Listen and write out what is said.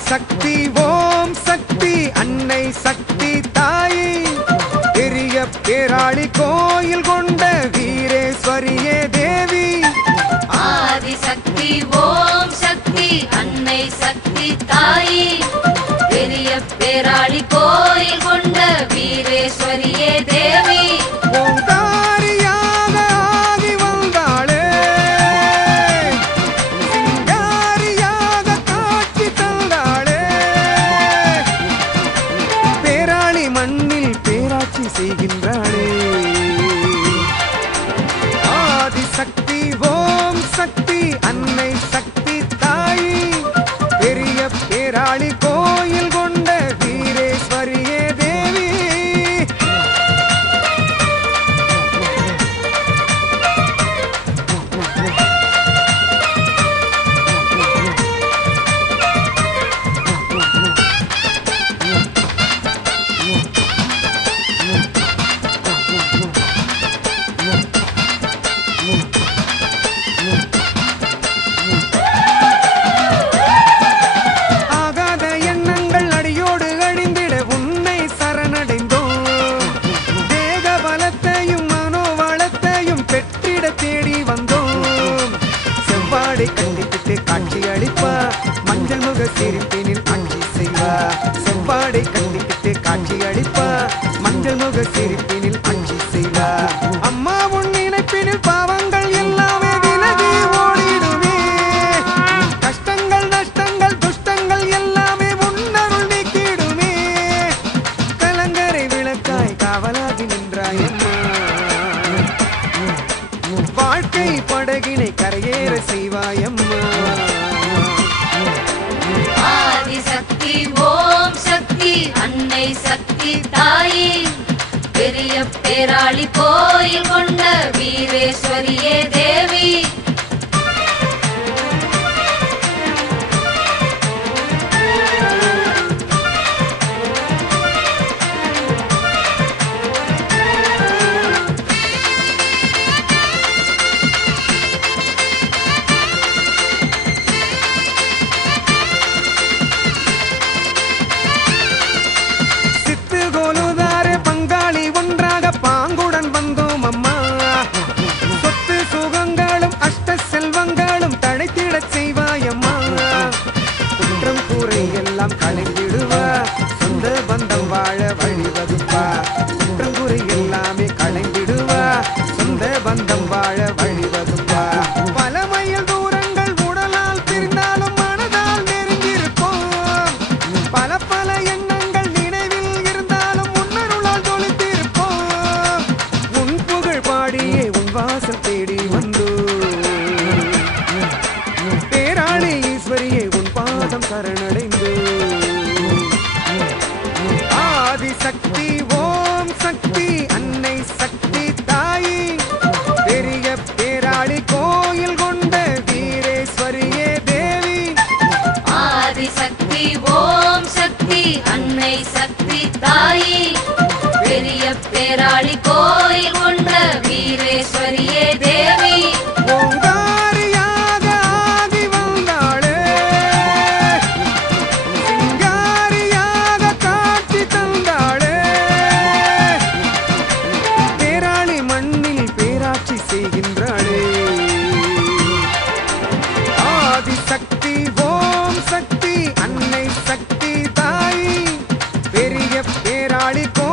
சக்தி ஓம் சக்தி அன்னை சக்தி தாயே. பெரிய பேராளி கோயில் கொண்ட வீரேஸ்வரியே தேவி. ஆதி சக்தி ஓம் சக்தி அன்னை சக்தி தாயே. பெரிய பேராளி கோயில் கொண்ட தியாகம் செய்கின்றாளே ஆதி சக்தி ஓம் சக்தி அன்னை சக்தி தாய். பெரிய பேராளி எங்கள் முக சிரிப்பினில் ஆட்சி செய்வா அம்மா உன் நினைப்பினில் பாவங்கள் எல்லாமே விலகி ஓடிடுமே. கஷ்டங்கள் நஷ்டங்கள் துஷ்டங்கள் எல்லாமே முன்னருள் நீக்கிடுமே. கலங்கரை விளக்காய் காவலாகி நின்றாய் வாழ்க்கை படகினை கரையேற செய்வாயம்மா ஆதி சக்தி ஓம் சக்தி அன்னை சக்தி. தாயே பெரிய பேராளி கோயில் கொண்ட வீரேஸ்வரியே தேவி. தழைத்திடச் செய்வாய் அம்மா குற்றம் கூரை எல்லாம் களைந்திடுவா. சொந்த பந்தம் வாழ வழிவகுப்பா குற்றம் கூரை எல்லாமே களைந்திடுவா. சொந்த பந்தம் வாழ வழிவகுப்பா பல மைல் தூரங்கள் உடலால் பிரிந்தாலும் மனதால் நெருங்கியிருப்போம். பல பல எண்ணங்கள் நினைவில் இருந்தாலும் உன்னருளால் தொலைத்திருப்போம் உன் புகழ் பாடியே உன் வாசல் தேடி வந்தோம் சக்தி ஓம் சக்தி அன்னை சக்தி தாயி. பெரிய பேராளி கோயில் கொண்ட வீரேஸ்வரியே தேவி. ஆதி சக்தி ஓம் சக்தி அன்னை சக்தி தாயி. பெரிய பேராளி கோயில் கொண்ட வீரேஸ்வரி ¡Malico!